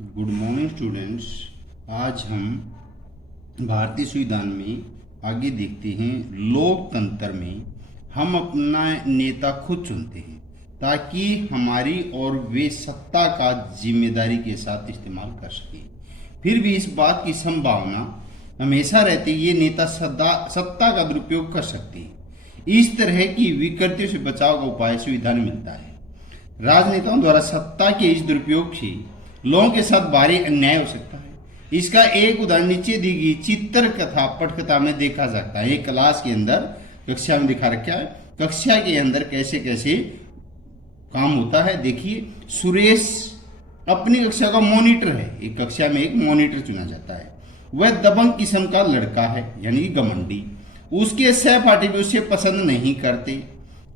Good morning students. आज हम भारतीय संविधान में आगे देखते हैं। लोकतंत्र में हम अपना नेता खुद चुनते हैं ताकि हमारी और वे सत्ता का जिम्मेदारी के साथ इस्तेमाल कर सकें। फिर भी इस बात की संभावना हमेशा रहती है ये नेता सत्ता का दुरुपयोग कर सकते हैं। इस तरह की विकृतियों से बचाव का उपाय संविधान में मिलता है। राजनेताओं द्वारा सत्ता के इस दुरुपयोग से लोगों के साथ भारी अन्याय हो सकता है। इसका एक उदाहरण नीचे दी गई चित्र कथा पटकथा में देखा जाता है। एक क्लास के अंदर कक्षा में दिखा रखा है। कक्षा के अंदर कैसे कैसे काम होता है देखिए। सुरेश अपनी कक्षा का मॉनिटर है। एक कक्षा में एक मॉनिटर चुना जाता है। वह दबंग किस्म का लड़का है यानी घमंडी। उसके सहपाठी भी उसे पसंद नहीं करते।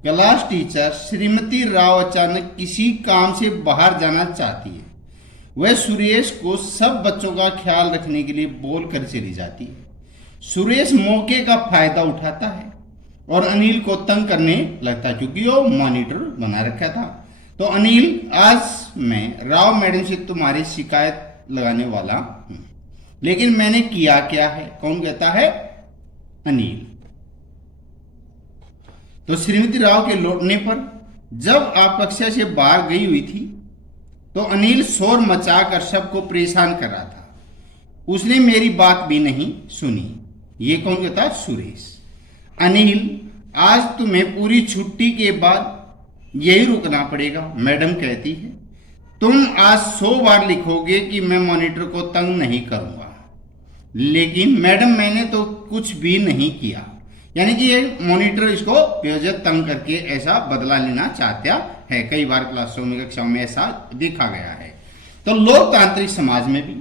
क्लास टीचर श्रीमती राव अचानक किसी काम से बाहर जाना चाहती है। वह सुरेश को सब बच्चों का ख्याल रखने के लिए बोलकर चली जाती है। सुरेश मौके का फायदा उठाता है और अनिल को तंग करने लगता है क्योंकि वो मॉनिटर बना रखा था। तो अनिल, आज मैं राव मैडम से तुम्हारी शिकायत लगाने वाला हूं, लेकिन मैंने किया क्या है? कौन कहता है? अनिल। तो श्रीमती राव के लौटने पर जब आप कक्षा से बाहर गई हुई थी तो अनिल शोर मचाकर सबको परेशान कर रहा था। उसने मेरी बात भी नहीं सुनी। ये कौन कहता? सुरेश। अनिल, आज तुम्हें पूरी छुट्टी के बाद यही रुकना पड़ेगा। मैडम कहती है तुम आज 100 बार लिखोगे कि मैं मॉनिटर को तंग नहीं करूंगा। लेकिन मैडम, मैंने तो कुछ भी नहीं किया। यानी कि ये मॉनिटर इसको बेवजह तंग करके ऐसा बदला लेना चाहता है। कई बार क्लासों में कक्षाओं में ऐसा देखा गया है। तो लोकतांत्रिक समाज में भी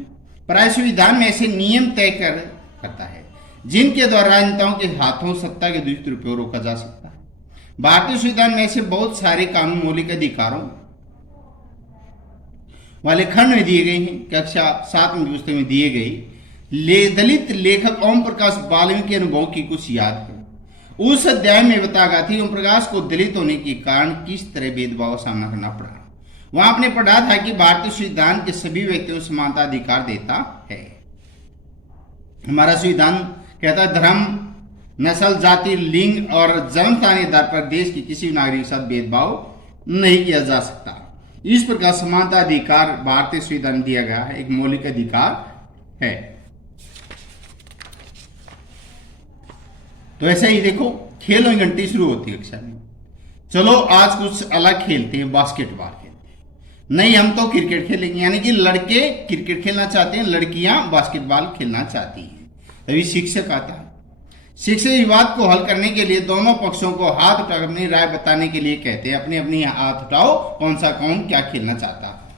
प्राय संविधान में ऐसे नियम तय करता है जिनके द्वारा राजनेताओं के हाथों सत्ता के दुरुपयोग रोका जा सकता है। भारतीय संविधान में ऐसे बहुत सारे कानून मौलिक अधिकारों वाले खंड में दिए गए हैं। कक्षा 7 में पुस्तक में दिए गए दलित लेखक ओम प्रकाश बाल्मीकि के अनुभव की कुछ याद है। उस अध्याय में बताया गया था ओम प्रकाश को दलित होने के कारण किस तरह भेदभाव का सामना करना पड़ा। वहां आपने पढ़ा था कि भारतीय संविधान के सभी व्यक्तियों को समानता अधिकार देता है। हमारा संविधान कहता है धर्म, नस्ल, जाति, लिंग और जन्म स्थान के आधार पर देश के किसी भी नागरिक के साथ भेदभाव नहीं किया जा सकता। इस प्रकार समानता अधिकार भारतीय संविधान में दिया गया है, एक मौलिक अधिकार है। तो ऐसा ही देखो, खेलों की घंटी शुरू होती है कक्षा में। चलो आज कुछ अलग खेलते हैं, बास्केटबॉल खेलते हैं। नहीं, हम तो क्रिकेट खेलेंगे। यानी कि लड़के क्रिकेट खेलना चाहते हैं, लड़कियां बास्केटबॉल खेलना चाहती हैं। तभी शिक्षक आता है। शिक्षक विवाद को हल करने के लिए दोनों पक्षों को हाथ उठाकर अपनी राय बताने के लिए कहते हैं। अपनी अपनी हाथ उठाओ, कौन क्या खेलना चाहता है।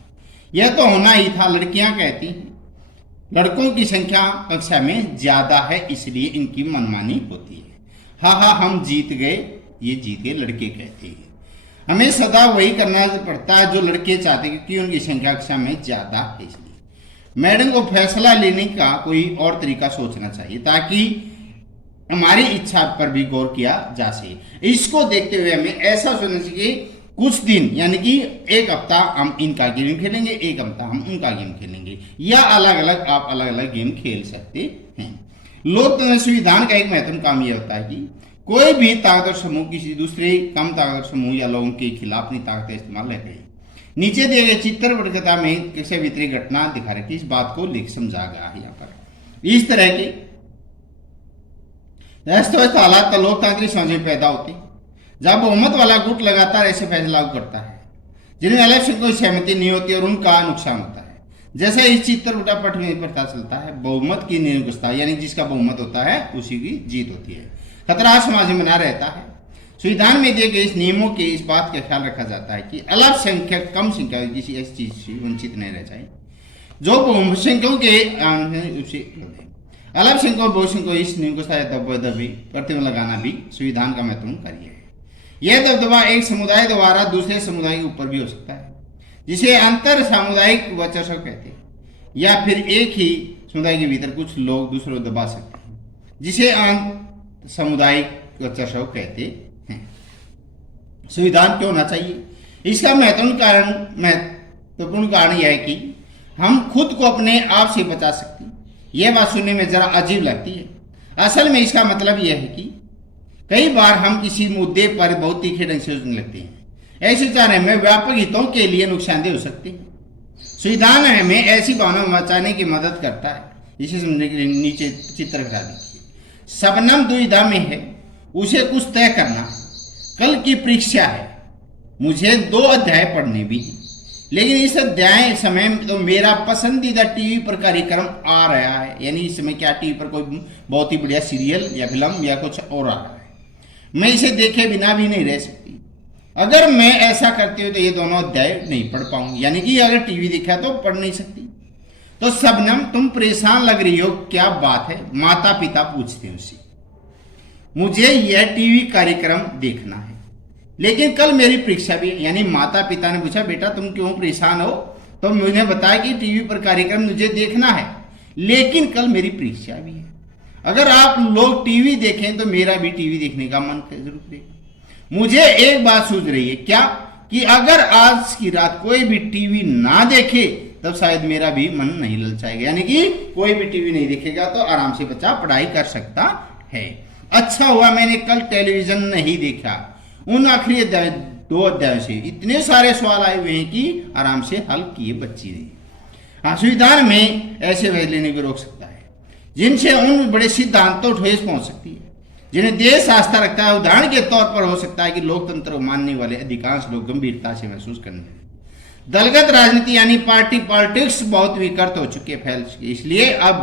यह तो होना ही था। लड़कियां कहती हैं लड़कों की संख्या कक्षा में ज्यादा है, इसलिए इनकी मनमानी होती है। हाँ, हम जीत गए। ये जीत गए, लड़के कहते हैं। हमें सदा वही करना पड़ता है जो लड़के चाहते हैं क्योंकि उनकी संख्या कक्षा में ज्यादा है। इसलिए मैडम को फैसला लेने का कोई और तरीका सोचना चाहिए ताकि हमारी इच्छा पर भी गौर किया जा सके। इसको देखते हुए हमें ऐसा सोचना चाहिए कुछ दिन, यानी कि एक हफ्ता हम इनका गेम खेलेंगे, एक हफ्ता हम उनका गेम खेलेंगे, या अलग अलग आप अलग अलग गेम खेल सकते हैं। लोकतंत्र संविधान का एक महत्वपूर्ण काम यह होता है कि कोई भी ताकतवर समूह किसी दूसरे कम ताकतवर समूह या लोगों के खिलाफ अपनी ताकत का इस्तेमाल न करे। नीचे दिए गए चित्र पटकथा में किसी वितरित घटना दिखा रखी, इस बात को लिख समझा गया है। यहाँ पर इस तरह के अस्त व्यस्त हालात का लोकतांत्रिक समाज में पैदा होते हैं जब बहुमत वाला गुट लगातार ऐसे फैसले लागू करता है जिनमें अलग से कोई सहमति नहीं होती और उनका नुकसान होता है। जैसा इस चित्र पट में पता चलता है, बहुमत की निरंकुशता, यानी जिसका बहुमत होता है उसी की जीत होती है। खतरा समाज में बना रहता है। संविधान में दिए गए इस नियमों के इस बात का ख्याल रखा जाता है कि अल्पसंख्यक कम संख्या किसी ऐसी चीज से वंचित नहीं रह जाए जो बहुसंख्यकों के अल्पसंख्यकों बहुसंख्यकों इस निरंकुशता दबदबे प्रतिबंध लगाना भी संविधान का महत्वपूर्ण कार्य है। यह दबदबा एक समुदाय द्वारा दूसरे समुदाय के ऊपर भी हो सकता है जिसे अंतर सामुदायिक वर्चस्व कहते हैं, या फिर एक ही समुदाय के भीतर कुछ लोग दूसरों को दबा सकते हैं जिसे सामुदायिक वर्चस्व कहते हैं। संविधान क्यों होना चाहिए? इसका महत्वपूर्ण कारण यह है कि हम खुद को अपने आप से बचा सकते हैं। यह बात सुनने में जरा अजीब लगती है। असल में इसका मतलब यह है कि कई बार हम किसी मुद्दे पर बहुत तीखे ढंग से सोचने लगते हैं। ऐसे विचार में व्यापक हितों के लिए नुकसानदेह हो सकते हैं। संविधान हमें ऐसी भावना बचाने की मदद करता है। इसे समझने के लिए नीचे चित्र करा दीजिए। शबनम दुविधा में है, उसे कुछ तय करना है। कल की परीक्षा है, मुझे 2 अध्याय पढ़ने भी हैं, लेकिन इस अध्याय समय में तो मेरा पसंदीदा टीवी पर कार्यक्रम आ रहा है। यानी इस समय क्या टीवी पर कोई बहुत ही बढ़िया सीरियल या फिल्म या कुछ और आ रहा है, मैं इसे देखे बिना भी नहीं रह सकती। अगर मैं ऐसा करती हूँ तो ये दोनों अध्याय नहीं पढ़ पाऊंगी। यानी कि अगर टीवी देखा तो पढ़ नहीं सकती। तो शबनम तुम परेशान लग रही हो, क्या बात है? माता पिता पूछते हैं उसे। मुझे यह टीवी कार्यक्रम देखना है, लेकिन कल मेरी परीक्षा भी है। यानी माता पिता ने पूछा, बेटा तुम क्यों परेशान हो? तो मैंने बताया कि टीवी पर कार्यक्रम मुझे देखना है, लेकिन कल मेरी परीक्षा भी है। अगर आप लोग टीवी देखें तो मेरा भी टीवी देखने का मन जरूर करेगा। मुझे एक बात सूझ रही है, क्या कि अगर आज की रात कोई भी टीवी ना देखे तब शायद मेरा भी मन नहीं ललचाएगा। यानी कि कोई भी टीवी नहीं देखेगा तो आराम से बच्चा पढ़ाई कर सकता है। अच्छा हुआ मैंने कल टेलीविजन नहीं देखा। उन आखिरी 2 अध्यायों से इतने सारे सवाल आए हुए हैं कि आराम से हल किए बच्ची ने। हाँ, संविधान में ऐसे फैसले नहीं भी रोक सकता है जिनसे उन बड़े सिद्धांतों ठेस पहुंच सकती है जिन्हें देश आस्था रखता है। उदाहरण के तौर पर हो सकता है कि लोकतंत्र को मानने वाले अधिकांश लोग गंभीरता से महसूस करने लगे। दलगत राजनीति यानी पार्टी पॉलिटिक्स बहुत विकृत हो चुके फैल चुके, इसलिए अब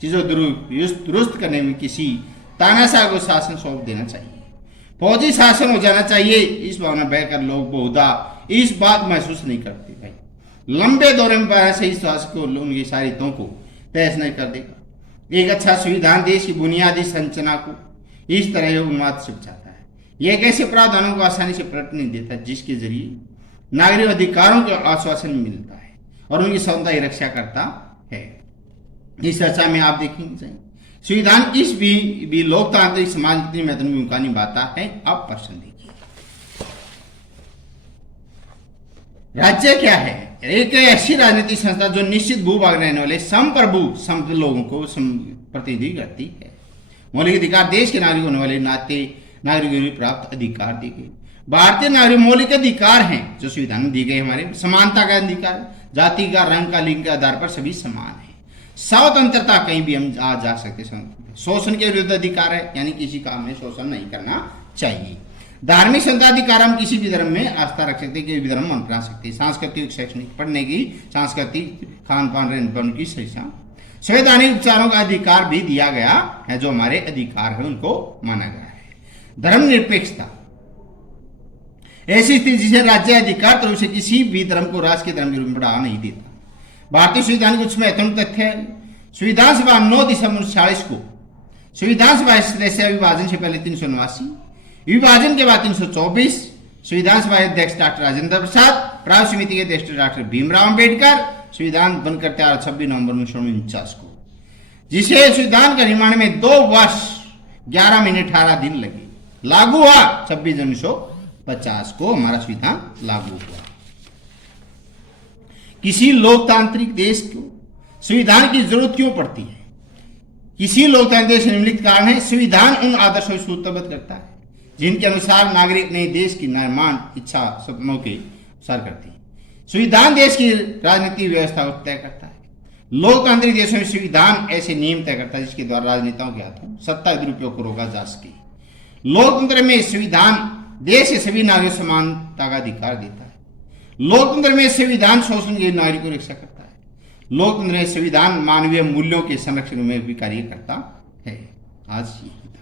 चीजों दुरुस्त करने में किसी तानाशाह को शासन सौंप देना चाहिए। फौजी शासन हो जाना चाहिए। इस भावना बहकर लोग बहुधा इस बात महसूस नहीं करते। भाई लंबे दौरे में सही शासन को उनकी सारी हितों को तहस नहीं कर देगा। एक अच्छा संविधान देश की बुनियादी संरचना को इस तरह उन्माद से बचाता है। यह एक ऐसे प्रावधानों को आसानी से पलट नहीं देता जिसके जरिए नागरिक अधिकारों का आश्वासन मिलता है और उनकी स्वतंत्रता की रक्षा करता है। इस चर्चा में आप देखेंगे संविधान किस भी लोकतांत्रिक समाज कितनी महत्वपूर्ण भूमिका निभाता है। आप प्रश्न देखिए। राज्य क्या है? एक ऐसी राजनीतिक संस्था जो निश्चित भूभाग रहने वाले संप्रभु संपन्न लोगों को प्रतिनिधि करती है। मौलिक अधिकार देश के नागरिक होने वाले नाते नागरिकों को प्राप्त अधिकार दिए गए। भारतीय नागरिक मौलिक अधिकार हैं जो संविधान में दिए गए। हमारे समानता का अधिकार, जाति का, रंग का, लिंग के आधार पर सभी समान है। स्वतंत्रता कहीं भी हम आ जा सकते। शोषण के विरुद्ध अधिकार है, यानी किसी काम में शोषण नहीं करना चाहिए। धार्मिक स्वतंत्राधिकार, हम किसी भी धर्म में आस्था रख सकते, किसी भी धर्म मन बना सकते। सांस्कृतिक, शैक्षणिक, पढ़ने की, सांस्कृतिक, खान पान, रहन सहन की शिक्षा, संवैधानिक उपचारों का अधिकार भी दिया गया है। जो हमारे अधिकार है उनको माना गया है। धर्मनिरपेक्षता ऐसी स्थिति जिसे राज्य अधिकार तरफ से किसी भी धर्म को राष्ट्र के धर्म के रूप में बढ़ावा नहीं देता। भारतीय संविधान के कुछ महत्वपूर्ण तथ्य है। संविधान सभा 9 दिसंबर 1940 को संविधान सभा सदस्य विभाजन से पहले 389, विभाजन के बाद 324, संविधान सभा अध्यक्ष डॉक्टर राजेंद्र प्रसाद, प्रारूप समिति के अध्यक्ष डॉक्टर भीमराव अम्बेडकर, संविधान बनकर तैयार 26 नवंबर 1949 को, जिसे संविधान का निर्माण में 2 वर्ष 11 महीने 18 दिन लगे। लागू हुआ 26 जनवरी 1950 को हमारा संविधान लागू हुआ। किसी लोकतांत्रिक देश को संविधान की जरूरत क्यों पड़ती है? किसी लोकतांत्रिक देश निम्नलिखित कारण है। संविधान उन आदर्शों को सूत्रबद्ध करता है जिनके अनुसार नागरिक नए देश की निर्माण इच्छा सपनों के अनुसार करते हैं। संविधान देश की राजनीतिक व्यवस्था को तय करता है। लोकतांत्रिक देशों में संविधान ऐसे नियम तय करता है जिसके द्वारा राजनेताओं के हाथों सत्ता दुरुपयोग को रोका जा सके। लोकतंत्र में संविधान देश के सभी नागरिक समानता का अधिकार देता है। लोकतंत्र में संविधान शोषण के नागरिकों की रक्षा करता है। लोकतंत्र में संविधान मानवीय मूल्यों के संरक्षण में भी कार्य करता है। आज यही था।